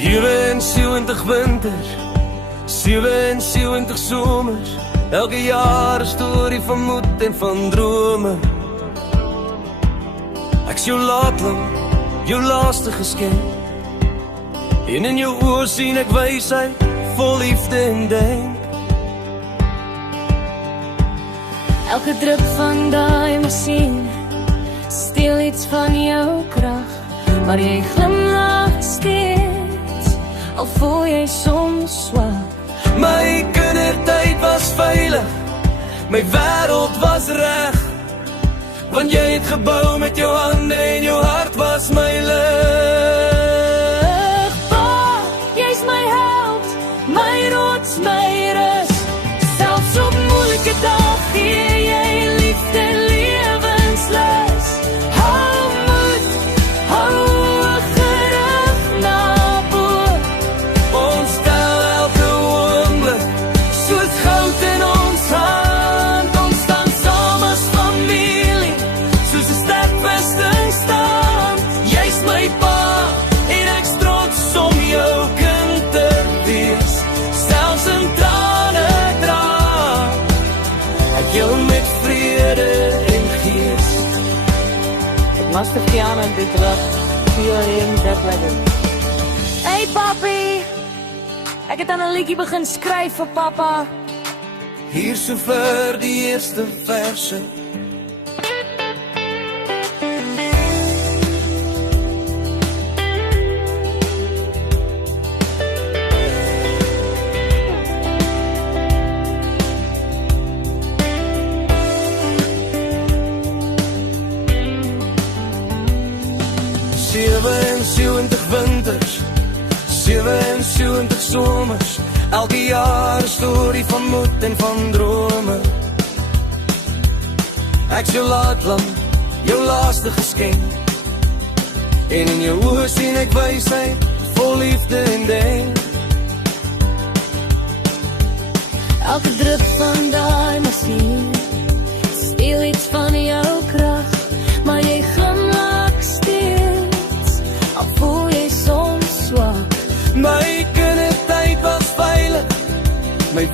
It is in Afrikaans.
77 winters, 77 somers, elke jaar 'n storie van moed en van drome. Ek's jou laatlam, jou laaste geskenk, en in jou oë sien ek wysheid, vol liefde en denk. Elke druk van daai masjien steel iets van jou krag, maar jy glimlag steeds, al voel jy soms swak. My kindertyd was veilig, my wêreld was reg, want jy het gebou met jou hande en jou hart was my lig. Pa, jy's my held, my rots, my rus, selfs op moeilike dae gee jy liefde en lewenslus. Hou moed, hou 'n gerug na bo. Ons tel elke oomblik soos goud in ons hand. Ons staan saam as familie, soos 'n sterk vesting staan. Jy's my pa en ek's trots om jou kind te wees, selfs in trane dra ek jou met vrede en gees. It must have been a bit rough feeling that weather. Hey papi, ek het aan 'n liedjie begin skryf vir pappa. Hier sover die eerste verse. Zeven 77 winters, 77 somers, elke jaar 'n storie van moed en van drome. Ek's jou laatlam, jou laaste geskenk, en in jou oë sien ek wysheid, vol liefde en denk. Elke druk van daai masjien steel iets van jou krag, maar jy glimlag steeds, al voel jy soms swak. My kindertyd was veilig, my